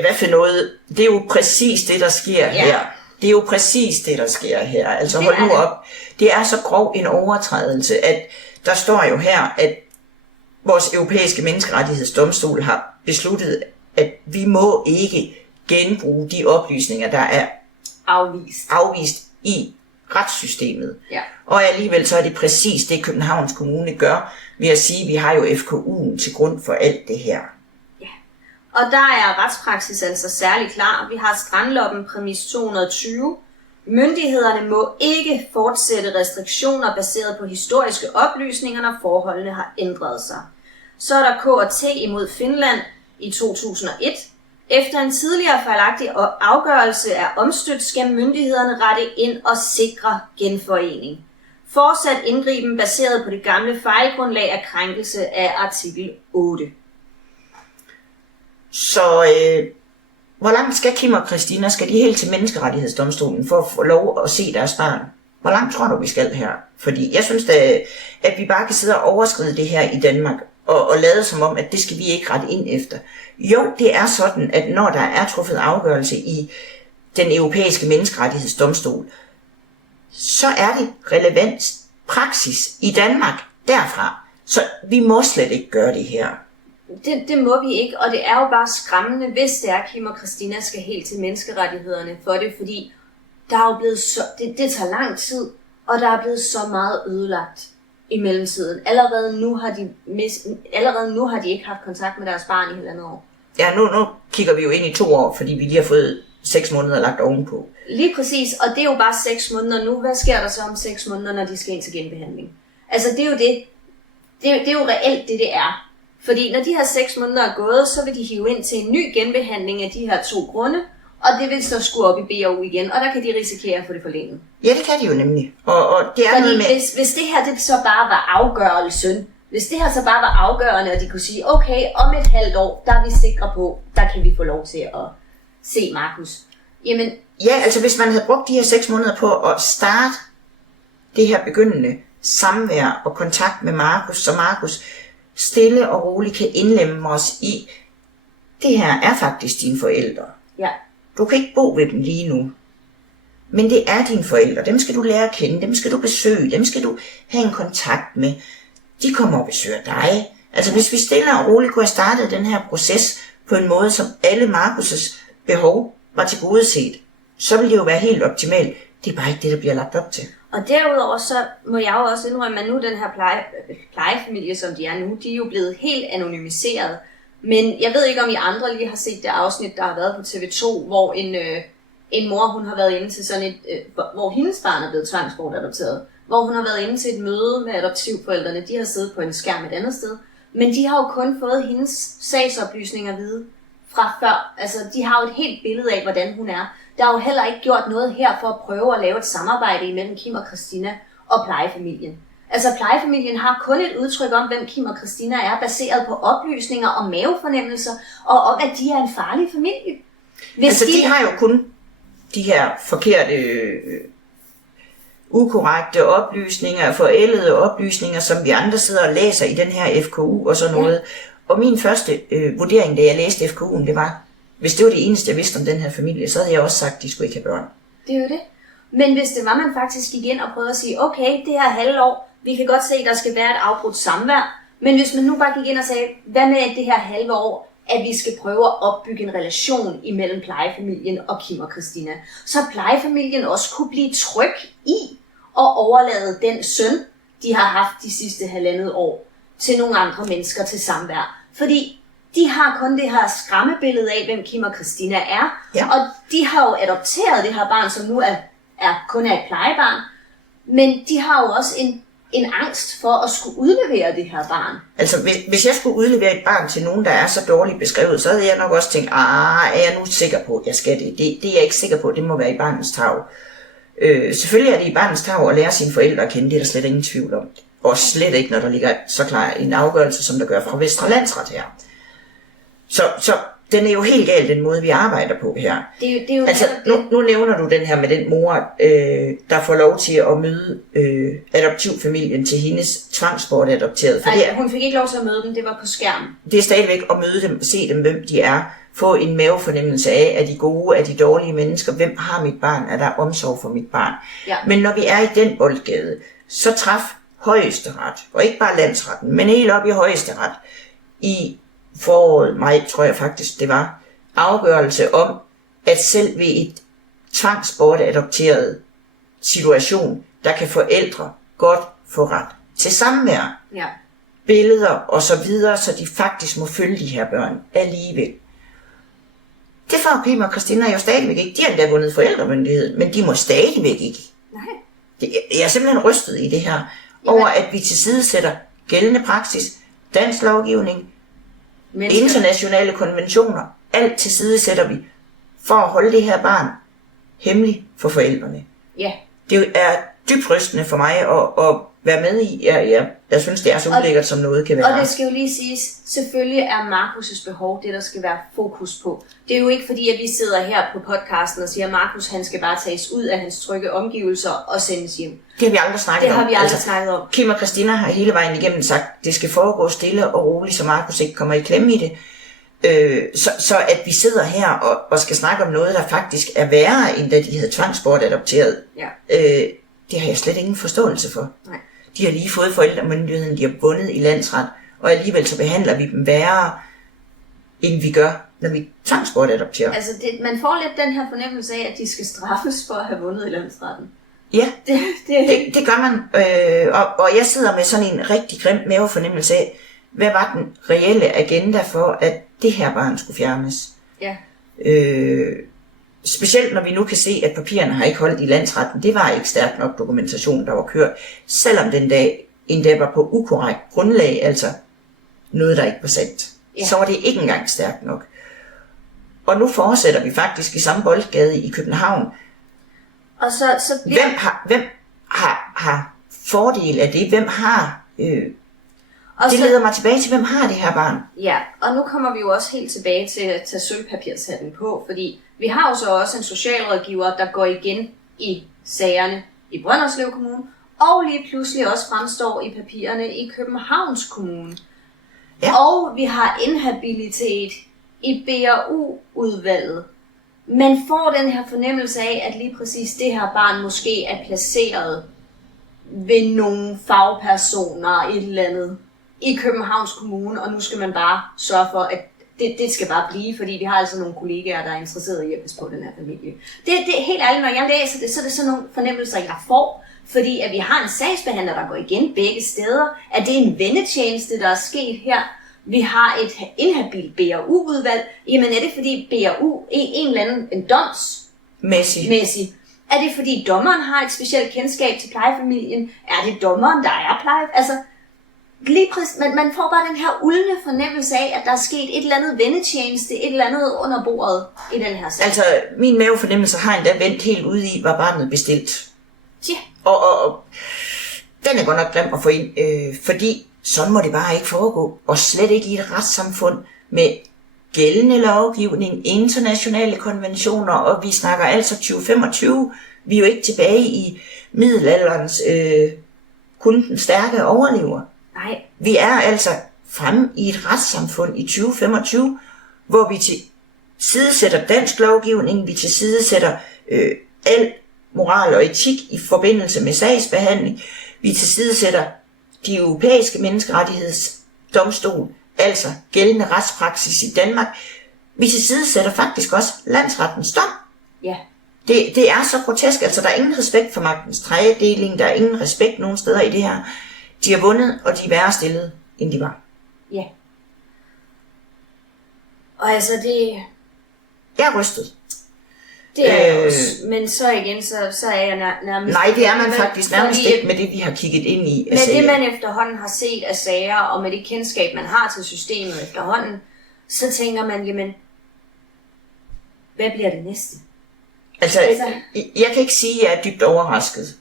Hvad for noget? Det er jo præcis det, der sker her. Det er jo præcis det, der sker her. Altså hold nu op. Det er så grov en overtrædelse, at der står jo her, at vores europæiske menneskerettighedsdomstol har besluttet, at vi må ikke genbruge de oplysninger, der er afvist i retssystemet. Ja. Og alligevel så er det præcis det, Københavns Kommune gør, ved at sige, at vi har jo FKU'en til grund for alt det her. Ja. Og der er retspraksis altså særlig klar. Vi har strandloppen præmis 220. Myndighederne må ikke fortsætte restriktioner baseret på historiske oplysninger, når forholdene har ændret sig. Så er der K&T imod Finland i 2001. Efter en tidligere fejlagtig afgørelse er omstødt, skal myndighederne rette ind og sikre genforening. Fortsat indgriben baseret på det gamle fejlgrundlag er krænkelse af artikel 8. Så hvor langt skal Kim og Christina? Skal de helt til menneskerettighedsdomstolen for at få lov at se deres barn? Hvor langt tror du, vi skal her? Fordi jeg synes da, at vi bare kan sidde og overskride det her i Danmark, og lade som om, at det skal vi ikke rette ind efter. Jo, det er sådan, at når der er truffet afgørelse i den europæiske menneskerettighedsdomstol, så er det relevant praksis i Danmark derfra. Så vi må slet ikke gøre det her. Det må vi ikke, og det er jo bare skræmmende, hvis det er, Kim og Christina skal helt til menneskerettighederne for det, fordi der er jo blevet det tager lang tid, og der er blevet så meget ødelagt i mellemtiden. Allerede nu har de ikke haft kontakt med deres barn i 1,5 år. Ja, nu kigger vi jo ind i 2 år, fordi vi lige har fået 6 måneder lagt ovenpå. Lige præcis, og det er jo bare 6 måneder nu. Hvad sker der så om 6 måneder, når de skal ind til genbehandling? Altså det er jo det. Det er jo reelt det er. Fordi når de her 6 måneder er gået, så vil de hive ind til en ny genbehandling af de her 2 grunde, og det vil så skulle op i BAU igen, og der kan de risikere at få det forlænget. Ja, det kan de jo nemlig. Og det er fordi hvis det her det så bare var afgørelsen, hvis det her så bare var afgørende, og de kunne sige, okay, om et halvt år, der er vi sikre på, der kan vi få lov til at se Markus. Jamen, ja, altså hvis man havde brugt de her 6 måneder på at starte det her begyndende samvær og kontakt med Markus, så Markus stille og roligt kan indlemme os i, det her er faktisk dine forældre. Ja. Du kan ikke bo ved dem lige nu. Men det er dine forældre. Dem skal du lære at kende. Dem skal du besøge. Dem skal du have en kontakt med. De kommer og besøger dig. Altså hvis vi stille og roligt kunne have startet den her proces på en måde, som alle Markus' behov var tilgodeset, så ville det jo være helt optimalt. Det er bare ikke det, der bliver lagt op til. Og derudover så må jeg jo også indrømme, at nu den her plejefamilie, som de er nu, de er jo blevet helt anonymiseret. Men jeg ved ikke, om I andre lige har set det afsnit, der har været på TV2, hvor en mor, hun har været inde til sådan et, hvor hendes barn er blevet tvangsbortadopteret. Hvor hun har været inde til et møde med adoptivforældrene. De har siddet på en skærm et andet sted. Men de har jo kun fået hendes sagsoplysninger at vide fra før. Altså, de har jo et helt billede af, hvordan hun er. Der er jo heller ikke gjort noget her for at prøve at lave et samarbejde imellem Kim og Christina og plejefamilien. Altså, plejefamilien har kun et udtryk om, hvem Kim og Christina er, baseret på oplysninger og mavefornemmelser, og om, at de er en farlig familie. Altså, de har jo kun de her forkerte, ukorrekte oplysninger, forældede oplysninger, som vi andre sidder og læser i den her FKU og sådan noget. Ja. Og min første vurdering, da jeg læste FKU'en, det var, hvis det var det eneste, jeg vidste om den her familie, så havde jeg også sagt, at de skulle ikke have børn. Det er jo det. Men hvis det var, man faktisk gik ind og prøvede at sige, okay, det her halvår, vi kan godt se, at der skal være et afbrudt samvær, men hvis man nu bare gik ind og sagde, hvad med det her halve år, at vi skal prøve at opbygge en relation imellem plejefamilien og Kim og Christina, så plejefamilien også kunne blive tryg i at overlade den søn, de har haft de sidste 1,5 år, til nogle andre mennesker til samvær. Fordi de har kun det her skræmmebillede af, hvem Kim og Christina er, ja. Og de har jo adopteret det her barn, som nu kun er et plejebarn, men de har jo også en angst for at skulle udlevere det her barn. Altså, hvis jeg skulle udlevere et barn til nogen, der er så dårligt beskrevet, så havde jeg nok også tænkt, er jeg nu sikker på, at jeg skal det? Det er jeg ikke sikker på, det må være i barnets tarv. Selvfølgelig er det i barnets tarv at lære sine forældre at kende, det er der slet ingen tvivl om. Og slet ikke, når der ligger så klar en afgørelse, som der gør fra Vestre Landsret her. Så den er jo helt galt, den måde, vi arbejder på her. Det er jo altså, nu nævner du den her med den mor, der får lov til at møde adoptivfamilien til hendes tvangsbortadopterede. Nej, hun fik ikke lov til at møde dem, det var på skærmen. Det er stadigvæk at møde dem, se dem, hvem de er, få en mavefornemmelse af, er de gode, er de dårlige mennesker, hvem har mit barn, er der omsorg for mit barn. Ja. Men når vi er i den boldgade, så træf Højesteret, og ikke bare landsretten, men helt op i Højesteret, i foråret, maj tror jeg faktisk det var, afgørelse om, at selv ved et tvangsbortadopteret situation, der kan forældre godt få ret til samvær, ja. Billeder og så videre, så de faktisk må følge de her børn alligevel. Det får Kim og Christina jo stadigvæk ikke. De har endda vundet forældremyndighed, men de må stadigvæk ikke. Nej. Jeg er simpelthen rystet i det her, over at vi tilsidesætter gældende praksis, dansk lovgivning, internationale konventioner, alt tilsidesætter vi for at holde det her barn hemmeligt for forældrene. Ja. Det er dybt rystende for mig at være med i. Jeg Jeg synes, det er så ulækkert, som noget kan være. Og det skal jo lige siges, selvfølgelig er Markus' behov det, der skal være fokus på. Det er jo ikke fordi, at vi sidder her på podcasten og siger, at Markus han skal bare tages ud af hans trygge omgivelser og sendes hjem. Det har vi aldrig snakket om. Det har vi aldrig snakket om. Kim og Christina har hele vejen igennem sagt, at det skal foregå stille og roligt, så Markus ikke kommer i klemme i det. Så at vi sidder her og skal snakke om noget, der faktisk er værre, end da de havde tvangsbortadopteret, det har jeg slet ingen forståelse for. Nej. De har lige fået forældremyndigheden, de har vundet i landsret, og alligevel så behandler vi dem værre, end vi gør, når vi tvangsbortadopterer. Altså, man får lidt den her fornemmelse af, at de skal straffes for at have vundet i landsretten. Ja, det gør man. Og jeg sidder med sådan en rigtig grim mavefornemmelse af, hvad var den reelle agenda for, at det her barn skulle fjernes? Ja. Specielt når vi nu kan se, at papirerne har ikke holdt i landsretten. Det var ikke stærk nok dokumentation, der var kørt. Selvom den dag endda var på ukorrekt grundlag, altså noget, der ikke var sandt. Ja. Så var det ikke engang stærkt nok. Og nu fortsætter vi faktisk i samme boldgade i København. Og så bliver... Hvem har fordel af det? Hvem har... det leder mig tilbage til, hvem har det her barn? Ja, og nu kommer vi jo også helt tilbage til at tage sølvpapirshatten på, fordi vi har jo så også en socialrådgiver, der går igen i sagerne i Brønderslev Kommune, og lige pludselig også fremstår i papirerne i Københavns Kommune. Ja. Og vi har inhabilitet i BRU-udvalget. Man får den her fornemmelse af, at lige præcis det her barn måske er placeret ved nogle fagpersoner et eller andet i Københavns Kommune, og nu skal man bare sørge for, at det skal bare blive, fordi vi har altså nogle kollegaer, der er interesserede i at passe på den her familie. Det er helt ærligt, når jeg læser det, så er det sådan nogle fornemmelser, jeg får, fordi at vi har en sagsbehandler, der går igen begge steder, at det er en vennetjeneste, der er sket her. Vi har et inhabilt BRU-udvalg. Jamen er det fordi BRU er en eller anden en domsmæssig? Er det fordi dommeren har et specielt kendskab til plejefamilien? Er det dommeren, der er pleje? Altså, lige præcis, man får bare den her uldne fornemmelse af, at der er sket et eller andet vennetjeneste, et eller andet under bordet i den her sag. Altså, min mavefornemmelse har endda vendt helt ud i, var barnet bestilt. Ja. Og den er godt nok grim at få ind, fordi sådan må det bare ikke foregå. Og slet ikke i et retssamfund med gældende lovgivning, internationale konventioner, og vi snakker altså 2025. Vi er jo ikke tilbage i middelalderens kun den stærke overlever. Nej. Vi er altså fremme i et retssamfund i 2025, hvor vi tilsidesætter dansk lovgivning, vi tilsidesætter al moral og etik i forbindelse med sagsbehandling, vi tilsidesætter de europæiske menneskerettighedsdomstol, altså gældende retspraksis i Danmark. Vi tilsidesætter faktisk også landsrettens dom. Ja. Det er så grotesk, altså der er ingen respekt for magtens tredeling, der er ingen respekt nogen steder i det her. De har vundet, og de er værre stillet, end de var. Ja. Og altså det... Jeg er rystet. Det er jeg også. Men så igen, så er jeg nærmest... Nej, det er man faktisk nærmest ikke med det, vi har kigget ind i. Med det, man efterhånden har set af sager, og med det kendskab, man har til systemet efterhånden, så tænker man, jamen, hvad bliver det næste? Altså, jeg kan ikke sige, at jeg er dybt overrasket.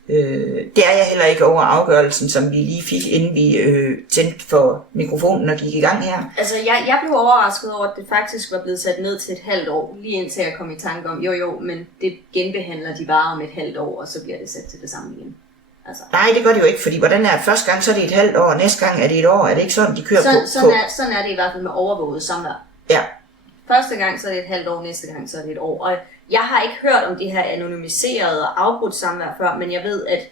Det er jeg heller ikke over afgørelsen, som vi lige fik, inden vi tændte for mikrofonen og gik i gang her. Altså, jeg blev overrasket over, at det faktisk var blevet sat ned til et halvt år, lige indtil jeg kom i tanke om, jo, men det genbehandler de bare om et halvt år, og så bliver det sat til det samme igen. Altså. Nej, det gør det jo ikke, fordi hvordan er det? Første gang, så er det et halvt år, næste gang er det et år. Er det ikke sådan, de kører på? Sådan er det i hvert fald med overvåget samvær. Ja. Første gang, så er det et halvt år, næste gang, så er det et år. Og jeg har ikke hørt om det her anonymiserede og afbrudt samvær før, men jeg ved, at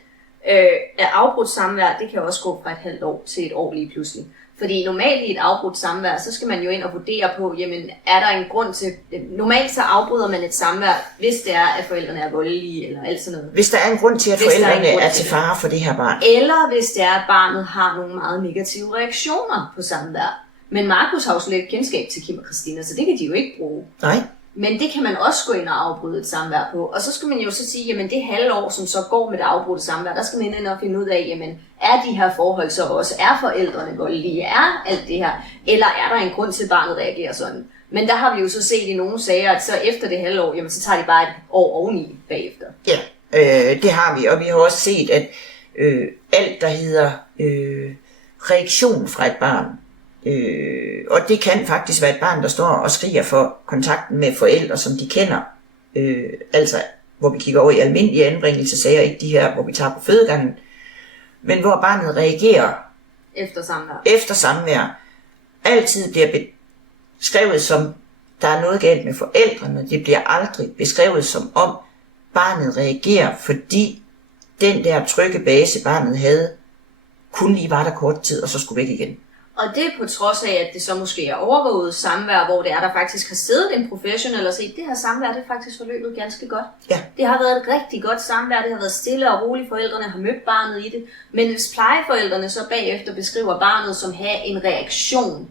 afbrudt samvær, det kan også gå fra et halvt år til et år lige pludselig. Fordi normalt i et afbrudt samvær, så skal man jo ind og vurdere på, jamen er der en grund til... Normalt så afbryder man et samvær, hvis det er, at forældrene er voldelige eller alt sådan noget. Hvis der er en grund til, at forældrene er til fare for det her barn. Eller hvis det er, at barnet har nogle meget negative reaktioner på samvær. Men Markus har jo slet ikke kendskab til Kim og Christina, så det kan de jo ikke bruge. Nej. Men det kan man også gå ind og afbryde et samvær på. Og så skal man jo så sige, jamen det halvår, som så går med det afbrudte samvær, der skal man ind og finde ud af, jamen er de her forhold så også, er forældrene voldelige, er alt det her, eller er der en grund til, at barnet reagerer sådan. Men der har vi jo så set i nogle sager, at så efter det halvår, jamen så tager de bare et år oveni bagefter. Ja, det har vi, og vi har også set, at alt der hedder reaktion fra et barn. Og det kan faktisk være et barn, der står og skriger for kontakten med forældre, som de kender. Altså, hvor vi kigger over i almindelige anbringelsesager, ikke de her, hvor vi tager på fødegangen, men hvor barnet reagerer efter samvær. Altid bliver beskrevet som, der er noget galt med forældrene. Det bliver aldrig beskrevet som om, barnet reagerer, fordi den der trygge base, barnet havde, kun lige var der kort tid, og så skulle væk igen. Og det er på trods af, at det så måske er overvåget samvær, hvor det er, der faktisk har siddet en professionel og set, det her samvær, det er faktisk forløbet ganske godt. Ja. Det har været et rigtig godt samvær, det har været stille og roligt, forældrene har mødt barnet i det. Men hvis plejeforældrene så bagefter beskriver barnet som have en reaktion,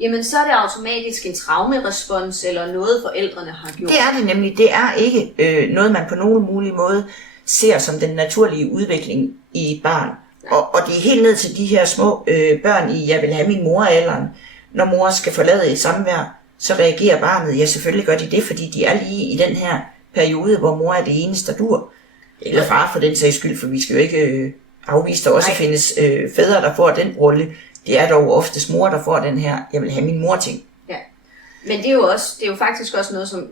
jamen så er det automatisk en traumerespons eller noget forældrene har gjort. Det er det nemlig. Det er ikke noget, man på nogen mulig måde ser som den naturlige udvikling i et barn. Og det er helt ned til de her små børn i, jeg vil have min mor-alderen. Når mor skal forlade et samvær, så reagerer barnet. Ja, selvfølgelig gør de det, fordi de er lige i den her periode, hvor mor er det eneste, der dur. Eller far for den sags skyld, for vi skal jo ikke afvise, der også findes fædre, der får den rolle. Det er dog oftest mor, der får den her, jeg vil have min mor-ting. Ja, men det er jo faktisk også noget, som,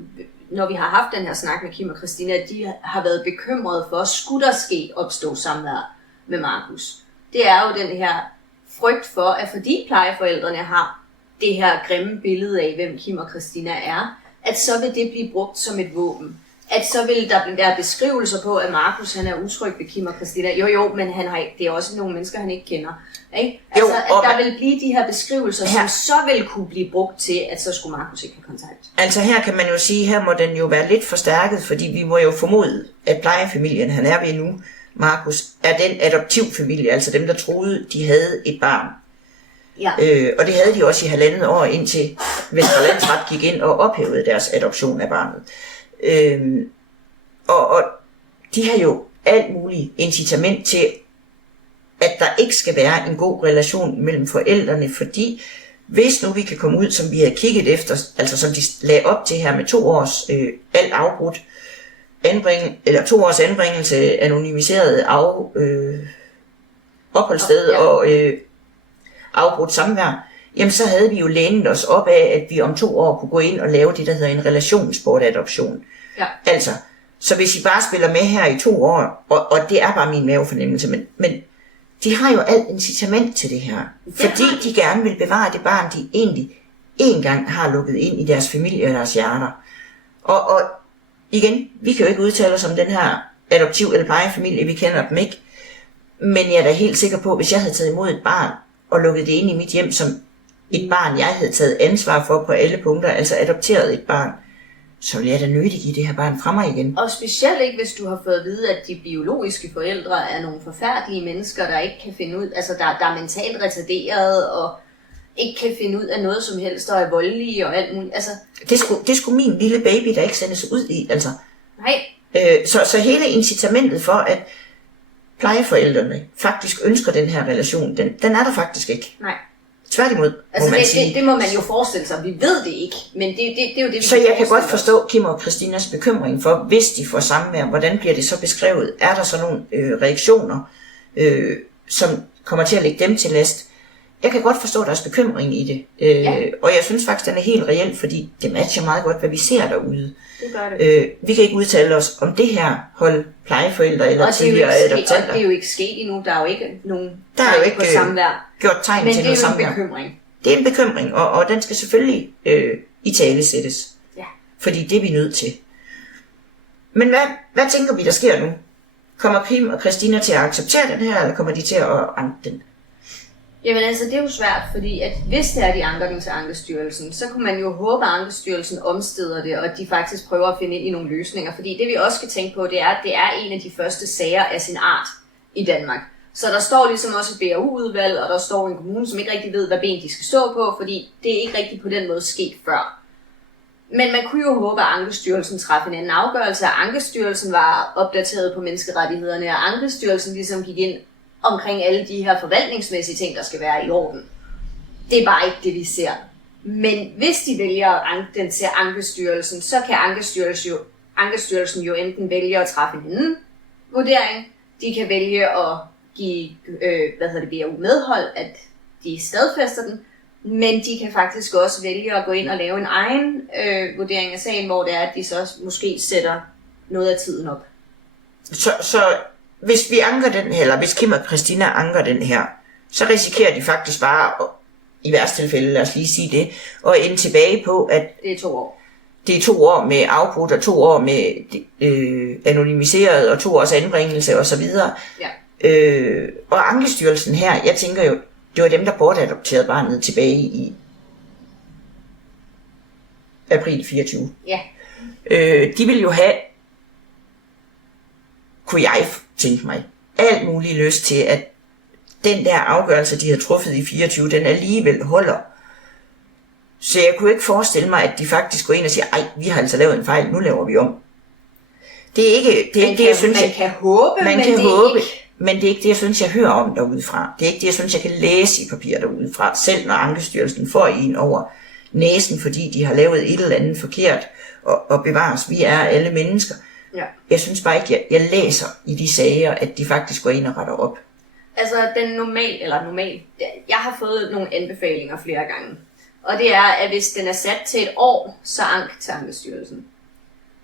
når vi har haft den her snak med Kim og Christina, at de har været bekymrede for, skulle der ske opstå samvær med Markus. Det er jo den her frygt for, at fordi plejeforældrene har det her grimme billede af, hvem Kim og Christina er, at så vil det blive brugt som et våben. At så vil der være beskrivelser på, at Markus han er utryg ved Kim og Christina. Jo, men det er også nogle mennesker, han ikke kender. Ikke? Altså, at der vil blive de her beskrivelser, som så vil kunne blive brugt til, at så skulle Markus ikke have kontakt. Altså her kan man jo sige, her må den jo være lidt forstærket, fordi vi må jo formode, at plejefamilien, han er ved nu, Markus, er den adoptivfamilie, altså dem, der troede, de havde et barn. Ja. Og det havde de også i 1,5 år, indtil Vestre Landsret gik ind og ophævede deres adoption af barnet. Og de har jo alt muligt incitament til, at der ikke skal være en god relation mellem forældrene, fordi hvis nu vi kan komme ud, som vi havde kigget efter, altså som de lagde op til her med 2 års alt afbrudt, 2 års anbringelse, anonymiseret opholdssted og afbrudt samvær, jamen så havde vi jo lænet os op af, at vi om 2 år kunne gå ind og lave det, der hedder en relationsbortadoption. Ja. Altså, så hvis I bare spiller med her i 2 år, og det er bare min mavefornemmelse, men de har jo alt incitament til det her, fordi de gerne vil bevare det barn, de egentlig en gang har lukket ind i deres familie og deres hjerter. Og igen, vi kan jo ikke udtale os om den her adoptiv- eller plejefamilie, vi kender dem ikke. Men jeg er da helt sikker på, at hvis jeg havde taget imod et barn og lukket det ind i mit hjem som et barn, jeg havde taget ansvar for på alle punkter, altså adopteret et barn, så ville jeg da nødig give det her barn fra mig igen. Og specielt ikke, hvis du har fået at vide, at de biologiske forældre er nogle forfærdelige mennesker, der ikke kan finde ud, altså der er mentalt retarderet og ikke kan finde ud af noget som helst, og er voldelige og alt muligt. Altså, det skulle min lille baby, der ikke sendes ud i, altså. Nej. Så hele incitamentet for, at plejeforældrene faktisk ønsker den her relation, den er der faktisk ikke. Nej. Tværtimod, altså må man sige. Det må man jo forestille sig. Vi ved det ikke, men det er jo det, vi så jeg kan godt forstå Kim og Christinas bekymring for, hvis de får samvær, hvordan bliver det så beskrevet? Er der så nogle reaktioner, som kommer til at lægge dem til last? Jeg kan godt forstå deres bekymring i det, og jeg synes faktisk, den er helt reel, fordi det matcher meget godt, hvad vi ser derude. Det gør det. Vi kan ikke udtale os om det her hold plejeforældre eller tidligere adoptanter. Og det er jo ikke sket endnu, der er jo ikke nogen der er jo ikke på samvær. Gjort tegn til noget samvær. Men det er jo en bekymring. Det er en bekymring, og den skal selvfølgelig i tale sættes. Ja. Fordi det er vi nødt til. Men hvad tænker vi, der sker nu? Kommer Kim og Christina til at acceptere den her, eller kommer de til at anke den? Jamen altså, det er jo svært, fordi at hvis det er, de anker den til Ankestyrelsen, så kunne man jo håbe, at Ankestyrelsen omsteder det, og at de faktisk prøver at finde ind i nogle løsninger. Fordi det vi også skal tænke på, det er, at det er en af de første sager af sin art i Danmark. Så der står ligesom også et BRU-udvalg, og der står en kommune, som ikke rigtig ved, hvad ben de skal stå på, fordi det er ikke rigtig på den måde sket før. Men man kunne jo håbe, at Ankestyrelsen træffede en anden afgørelse, at Ankestyrelsen var opdateret på menneskerettighederne, og Ankestyrelsen ligesom gik ind omkring alle de her forvaltningsmæssige ting, der skal være i orden. Det er bare ikke det, vi ser. Men hvis de vælger at anke den til Ankestyrelsen, så kan Ankestyrelsen jo enten vælge at træffe en anden vurdering. De kan vælge at give BRU medhold, at de stadfæster den, men de kan faktisk også vælge at gå ind og lave en egen vurdering af sagen, hvor det er, at de så måske sætter noget af tiden op. Så hvis vi anker den her, eller hvis Kim og Christina anker den her, så risikerer de faktisk bare, i værste tilfælde, lad os lige sige det, og ende tilbage på, at det er 2 år. Det er 2 år med afbrudt, og 2 år med anonymiseret, og 2 års anbringelse osv. Ja. Og Ankestyrelsen her, jeg tænker jo, det var dem, der bortadopterede barnet tilbage i april 24. Ja. De ville jo have, kunne jeg tænke mig, alt muligt lyst til, at den der afgørelse, de har truffet i 24, den alligevel holder. Så jeg kunne ikke forestille mig, at de faktisk går ind og siger, ej, vi har altså lavet en fejl, nu laver vi om. Det er ikke det, jeg synes, man kan håbe, man men kan det er håbe, ikke. men det er ikke det, jeg synes, jeg hører om derudefra. Det er ikke det, jeg synes, jeg kan læse i papir derudefra, selv når Ankestyrelsen får en over næsen, fordi de har lavet et eller andet forkert, og bevares, vi er alle mennesker. Ja. Jeg synes bare ikke, jeg læser i de sager, at de faktisk går ind og retter op. Altså den normal, jeg har fået nogle anbefalinger flere gange. Og det er, at hvis den er sat til 1 år, så ank til Ankestyrelsen.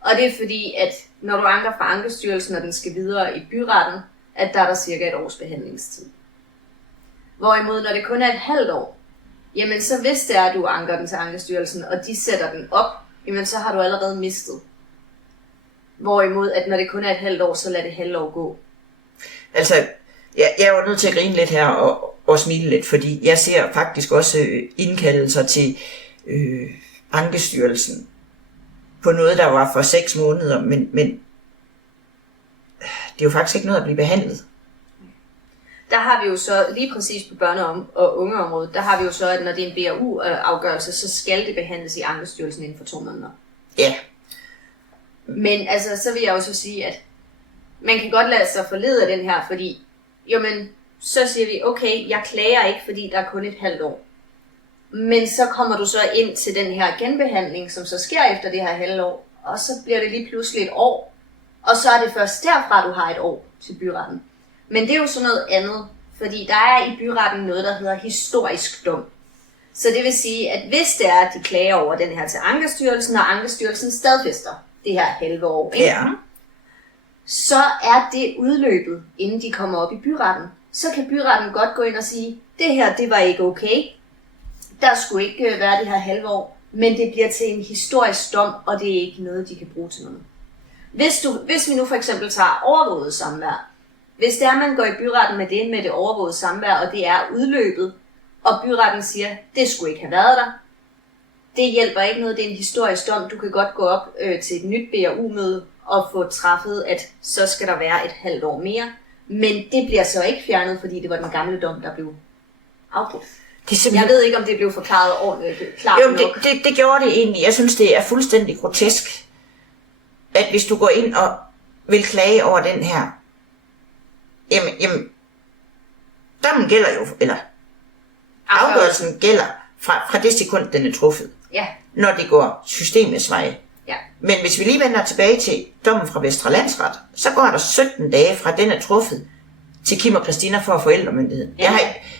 Og det er fordi, at når du anker fra Ankestyrelsen, og den skal videre i byretten, at der er der cirka 1 års behandlingstid. Hvorimod, når det kun er et halvt år, jamen så hvis det er, at du anker den til Ankestyrelsen, og de sætter den op, jamen så har du allerede mistet. Hvorimod, at når det kun er et halvt år, så lad det halvt år gå. Altså, jeg er jo nødt til at grine lidt her og smile lidt, fordi jeg ser faktisk også indkaldelser til Ankestyrelsen på noget, der var for 6 måneder, men det er jo faktisk ikke noget at blive behandlet. Der har vi jo så, lige præcis på børne- og ungeområdet, der har vi jo så, at når det er en BAU-afgørelse, så skal det behandles i Ankestyrelsen inden for 2 måneder. Ja. Men altså, så vil jeg jo så sige, at man kan godt lade sig forlede af den her, fordi, jo men, så siger vi, okay, jeg klager ikke, fordi der er kun et halvt år. Men så kommer du så ind til den her genbehandling, som så sker efter det her halvt år, og så bliver det lige pludselig 1 år, og så er det først derfra, du har 1 år til byretten. Men det er jo sådan noget andet, fordi der er i byretten noget, der hedder historisk dom. Så det vil sige, at hvis det er, at de klager over den her til Ankestyrelsen, og Ankestyrelsen stadfæster det her halve år, ikke? Ja. Så er det udløbet, inden de kommer op i byretten. Så kan byretten godt gå ind og sige, det her, det var ikke okay. Der skulle ikke være det her halve år, men det bliver til en historisk dom, og det er ikke noget, de kan bruge til noget. Hvis vi nu for eksempel tager overvåget samvær, hvis det er, man går i byretten med det overvåget samvær, og det er udløbet, og byretten siger, det skulle ikke have været der, det hjælper ikke noget, det er en historisk dom. Du kan godt gå op til et nyt BAU-møde og få træffet, at så skal der være et halvt år mere. Men det bliver så ikke fjernet, fordi det var den gamle dom, der blev afbrudt. Jeg ved ikke, om det blev forklaret ordentligt. Jo, det gjorde det egentlig. Jeg synes, det er fuldstændig grotesk, at hvis du går ind og vil klage over den her, jamen dommen gælder jo, eller afgørelsen gælder fra det sekund, den er truffet. Ja. Når det går systemets vej. Ja. Men hvis vi lige vender tilbage til dommen fra Vestre Landsret, så går der 17 dage fra den er truffet til Kim og Christina for forældremyndigheden. Ja.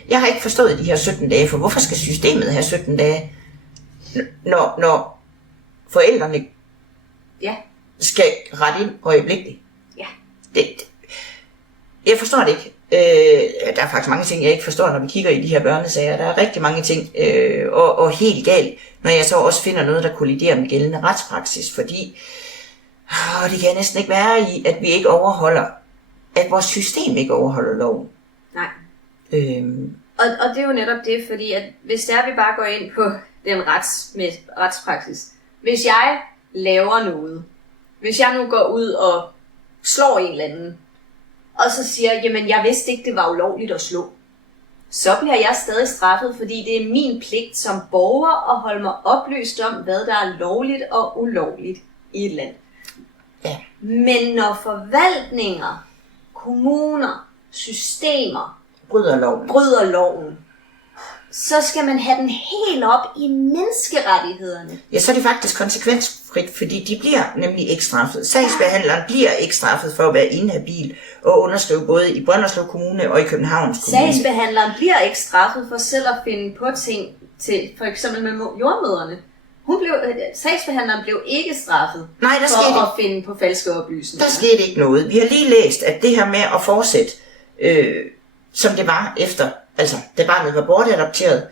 Jeg har ikke forstået de her 17 dage, for hvorfor skal systemet have 17 dage, når forældrene skal rette ind øjeblikkeligt? Ja. Jeg forstår det ikke. Der er faktisk mange ting, jeg ikke forstår, når vi kigger i de her børnesager. Der er rigtig mange ting, og helt galt, når jeg så også finder noget, der kolliderer med gældende retspraksis, fordi det kan næsten ikke være i, at vi ikke overholder, at vores system ikke overholder loven. Nej. Og det er jo netop det, fordi at hvis det er, vi bare går ind på den retspraksis. Hvis jeg laver noget, hvis jeg nu går ud og slår en eller anden, og så siger, jamen jeg vidste ikke, det var ulovligt at slå, så bliver jeg stadig straffet, fordi det er min pligt som borger at holde mig oplyst om, hvad der er lovligt og ulovligt i et land. Ja. Men når forvaltninger, kommuner, systemer bryder loven, så skal man have den helt op i menneskerettighederne. Ja, så er det faktisk konsekvensfrit, fordi de bliver nemlig ikke straffet. Sagsbehandleren bliver ikke straffet for at være inhabil og underskrive både i Brønderslev Kommune og i Københavns Kommune. Sagsbehandleren bliver ikke straffet for selv at finde på ting til for eksempel med jordmødrene. Sagsbehandleren blev ikke straffet for at finde på falske oplysninger. Der skete ikke noget. Vi har lige læst, at det her med at fortsætte, som det var efter, altså da barnet var bortadopteret,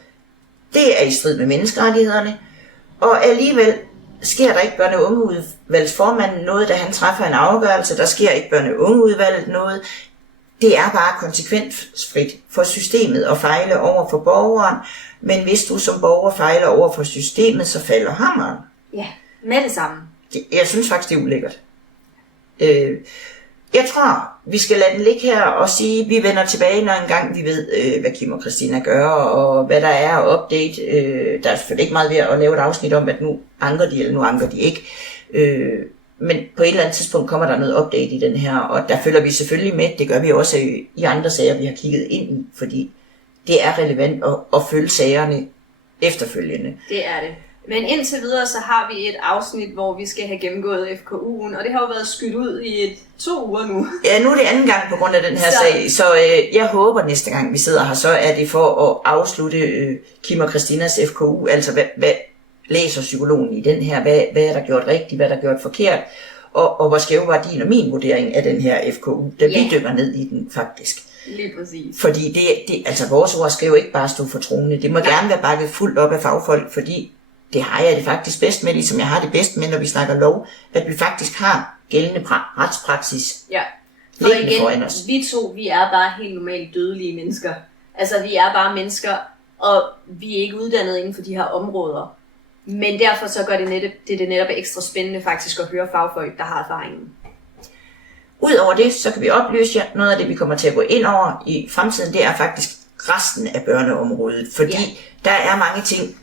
det er i strid med menneskerettighederne, og alligevel sker der ikke børne- og ungeudvalgsformanden noget, da han træffer en afgørelse, der sker ikke børne- og ungeudvalget noget. Det er bare konsekvensfrit for systemet at fejle over for borgeren, men hvis du som borger fejler over for systemet, så falder hammeren. Ja, med det samme. Jeg synes faktisk, det er ulækkert. Jeg tror, vi skal lade den ligge her og sige, at vi vender tilbage, når engang vi ved, hvad Kim og Christina gør, og hvad der er at update. Der er selvfølgelig ikke meget ved at lave et afsnit om, at nu anker de, eller nu anker de ikke. Men på et eller andet tidspunkt kommer der noget update i den her, og der følger vi selvfølgelig med. Det gør vi også i andre sager, vi har kigget ind i, fordi det er relevant at følge sagerne efterfølgende. Det er det. Men indtil videre, så har vi et afsnit, hvor vi skal have gennemgået FKU'en, og det har jo været skudt ud i 2 uger nu. Ja, nu er det anden gang på grund af den her sag, så jeg håber næste gang vi sidder her, så er det for at afslutte Kim og Christinas FKU, altså hvad læser psykologen i den her, hvad er der gjort rigtigt, hvad er der gjort forkert, og hvor skæv var din og min vurdering af den her FKU, da vi dykker ned i den faktisk. Lige præcis. Fordi det altså vores ord skal jo ikke bare stå for troende, det må gerne være bakket fuldt op af fagfolk, fordi det har jeg det faktisk bedst med, ligesom jeg har det bedst med, når vi snakker lov, at vi faktisk har gældende retspraksis. Ja, for igen, vi er bare helt normalt dødelige mennesker. Altså, vi er bare mennesker, og vi er ikke uddannet inden for de her områder. Men derfor så gør det netop ekstra spændende faktisk at høre fagfolk, der har erfaringen. Udover det, så kan vi oplyse jer, noget af det, vi kommer til at gå ind over i fremtiden, det er faktisk resten af børneområdet, fordi der er mange ting,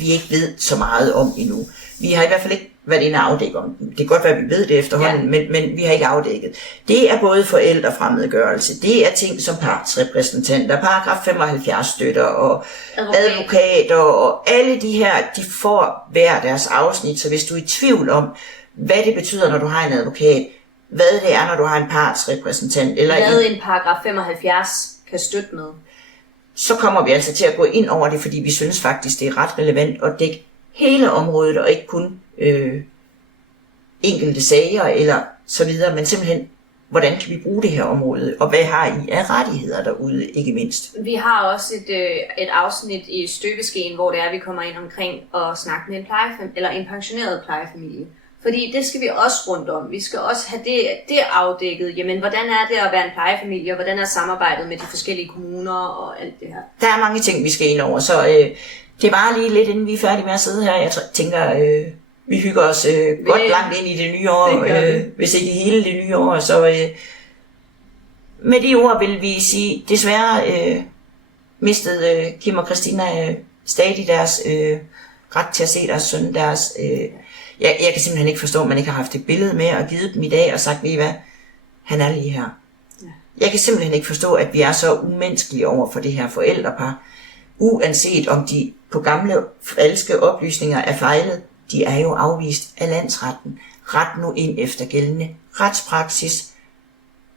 vi ikke ved så meget om endnu. Vi har i hvert fald ikke været inde og afdække om dem. Det kan godt være, at vi ved det efterhånden, men vi har ikke afdækket. Det er både forældrefremmedgørelse, det er ting som partsrepræsentanter, paragraf 75 støtter og advokater og alle de her, de får hver deres afsnit, så hvis du er i tvivl om, hvad det betyder, når du har en advokat, hvad det er, når du har en partsrepræsentant, eller hvad en paragraf 75 kan støtte med, så kommer vi altså til at gå ind over det, fordi vi synes faktisk, det er ret relevant at dække hele området, og ikke kun enkelte sager eller så videre, men simpelthen, hvordan kan vi bruge det her område, og hvad har I af rettigheder derude, ikke mindst. Vi har også et afsnit i støbeskeen, hvor det er, vi kommer ind omkring og snakke med en pensioneret plejefamilie. Fordi det skal vi også rundt om. Vi skal også have det afdækket. Jamen, hvordan er det at være en plejefamilie, og hvordan er samarbejdet med de forskellige kommuner og alt det her? Der er mange ting, vi skal ind over, så det var lige lidt, inden vi er færdige med at sidde her. Jeg tænker, vi hygger os godt langt ind i det nye år, hvis ikke hele det nye år. Så med de ord vil vi sige, desværre mistede Kim og Christina stadig deres ret til at se deres søn, deres... Jeg kan simpelthen ikke forstå, at man ikke har haft et billede med og givet dem i dag og sagt, ved I hvad, han er lige her. Ja. Jeg kan simpelthen ikke forstå, at vi er så umenneskelige over for det her forældrepar. Uanset om de på gamle falske oplysninger er fejlet, de er jo afvist af landsretten. Ret nu ind efter gældende retspraksis,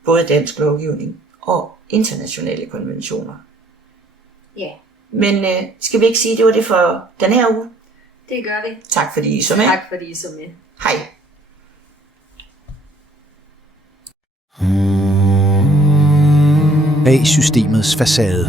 både dansk lovgivning og internationale konventioner. Ja. Men skal vi ikke sige, at det var det for den her uge? Det gør vi. Tak fordi I så med. Tak fordi I så med. Hej. Bag systemets facade.